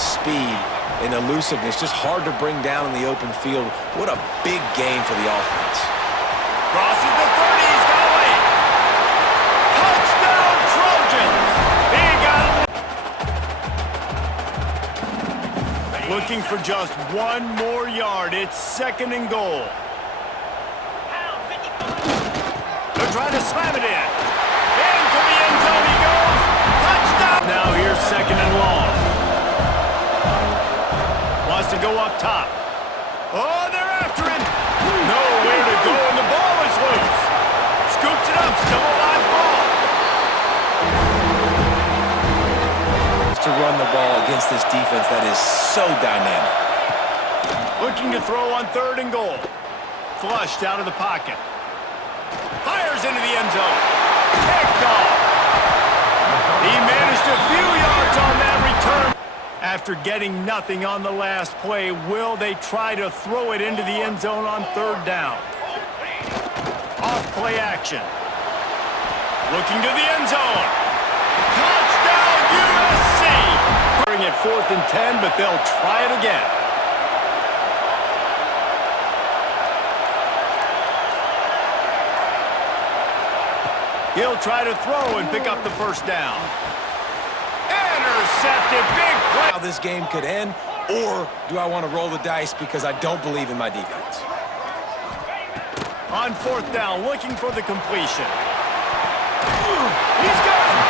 much speed and elusiveness, just hard to bring down in the open field. What a big game for the offense. Crosses the 30, he's got away. Touchdown, Trojans! He got it. Looking for just one more yard. It's 2nd and goal. They're trying to slam it in. Into the end zone he goes. Touchdown! Now here's 2nd and long. Wants to go up top. Oh, they're after him. Nowhere to go, and the ball is loose. Scoops it up, still a live ball. To run the ball against this defense that is so dynamic. Looking to throw on 3rd and goal. Flushed out of the pocket. Fires into the end zone. Picked off. He managed a few yards on that return. After getting nothing on the last play, will they try to throw it into the end zone on 3rd down? Off play action. Looking to the end zone. Touchdown, USC! Bring it 4th and 10, but they'll try it again. He'll try to throw and pick up the 1st down. Intercepted, big play. How this game could end, or do I want to roll the dice because I don't believe in my defense? On 4th down, looking for the completion. He's got it.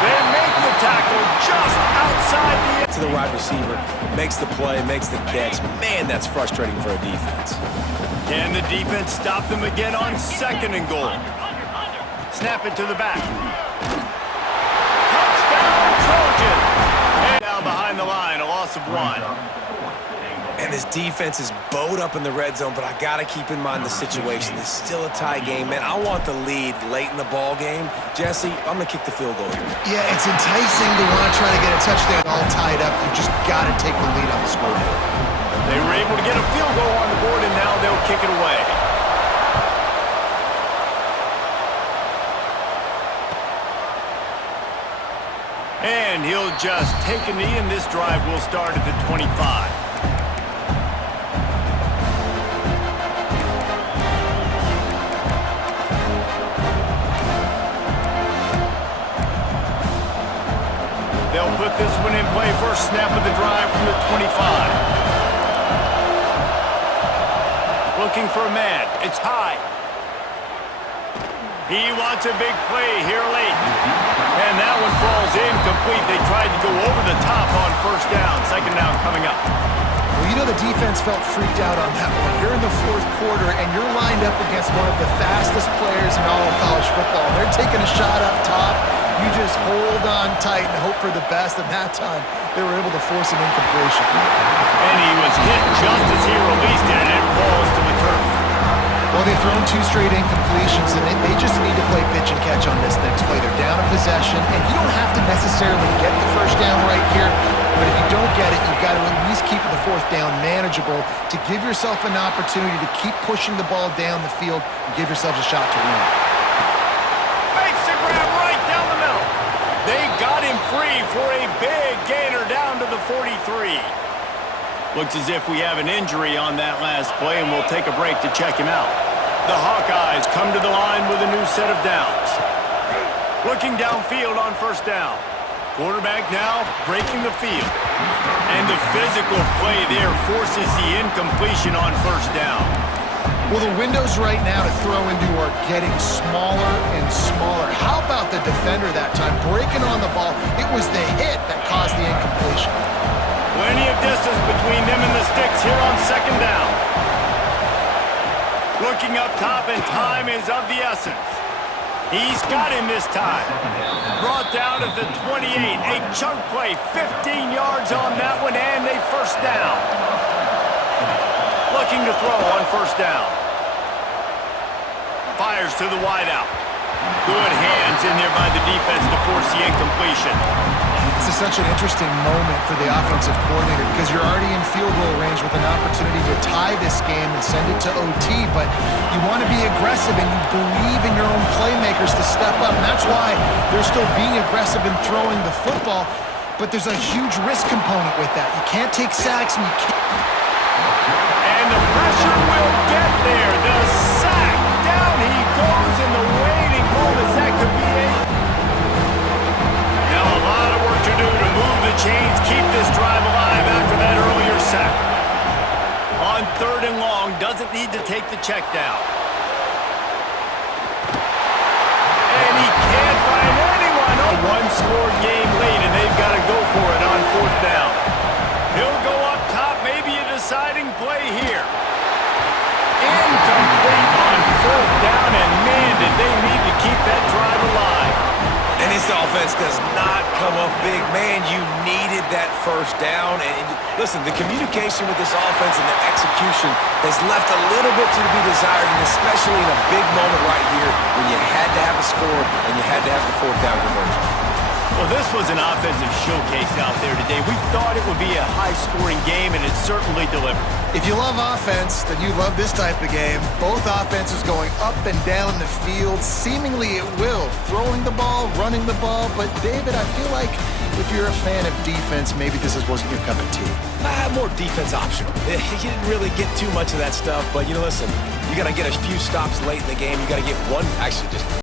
They make the tackle just outside the end. To the wide receiver, makes the play, makes the catch. Man, that's frustrating for a defense. Can the defense stop them again on 2nd and goal? Snap it to the back. Touchdown, Trojans! And down behind the line, a loss of 1. And this defense is bowed up in the red zone, but I got to keep in mind the situation. It's still a tie game, man. I want the lead late in the ball game. Jesse, I'm going to kick the field goal here. Yeah, it's enticing to want to try to get a touchdown all tied up. You just got to take the lead on the scoreboard. They were able to get a field goal on the board, and now they'll kick it away. And he'll just take a knee, and this drive will start at the 25. They'll put this one in play. First snap of the drive from the 25. Looking for a man. It's high. He wants a big play here late. And that one falls incomplete. They tried to go over the top on 1st down. 2nd down coming up. Well, you know the defense felt freaked out on that one. You're in the 4th quarter, and you're lined up against one of the fastest players in all of college football. They're taking a shot up top. You just hold on tight and hope for the best. And that time, they were able to force an incompletion. And he was hit just as he released it, and it falls to the turf. Well, they've thrown 2 straight incompletions, and they just need to play pitch and catch on this next play. They're down a possession, and you don't have to necessarily get the 1st down right here, but if you don't get it, you've got to at least keep the 4th down manageable to give yourself an opportunity to keep pushing the ball down the field and give yourselves a shot to win. Makes the grab right down the middle. They got him free for a big gainer down to the 43. Looks as if we have an injury on that last play, and we'll take a break to check him out. The Hawkeyes come to the line with a new set of downs. Looking downfield on 1st down. Quarterback now breaking the field. And the physical play there forces the incompletion on 1st down. Well, the windows right now to throw into are getting smaller and smaller. How about the defender that time breaking on the ball? It was the hit that caused the incompletion. Plenty of distance between them and the sticks here on 2nd down. Looking up top, and time is of the essence. He's got him this time. Brought down at the 28. A chunk play, 15 yards on that one, and a 1st down. Looking to throw on 1st down. Fires to the wideout. Good hands in there by the defense to force the incompletion. This is such an interesting moment for the offensive coordinator because you're already in field goal range with an opportunity to tie this game and send it to OT, but you want to be aggressive and you believe in your own playmakers to step up, and that's why they're still being aggressive in throwing the football. but there's a huge risk component with that. You can't take sacks and you can't... And the pressure will get there. The sack. Down he goes in the waiting moments. That could be a... Now a lot of work to do to move the chains, keep this drive alive after that earlier sack. On 3rd and long, doesn't need to take the check down. And he can't find anyone. One-score game lead, and they've got to go for it on 4th down. He'll go up top, maybe a deciding play here. Incomplete on 4th down, and man, did they need to keep that drive alive. And this offense does not come up big. Man, you needed that 1st down. And listen, the communication with this offense and the execution has left a little bit to be desired, and especially in a big moment right here when you had to have a score and you had to have the 4th down conversion. Well, this was an offensive showcase out there today. We thought it would be a high-scoring game, and it certainly delivered. If you love offense, then you love this type of game. Both offenses going up and down the field, seemingly at will, throwing the ball, running the ball. But, David, I feel like if you're a fan of defense, maybe this wasn't your cup of tea. More defense optional. You didn't really get too much of that stuff, but, listen, you got to get a few stops late in the game. You got to get one, actually just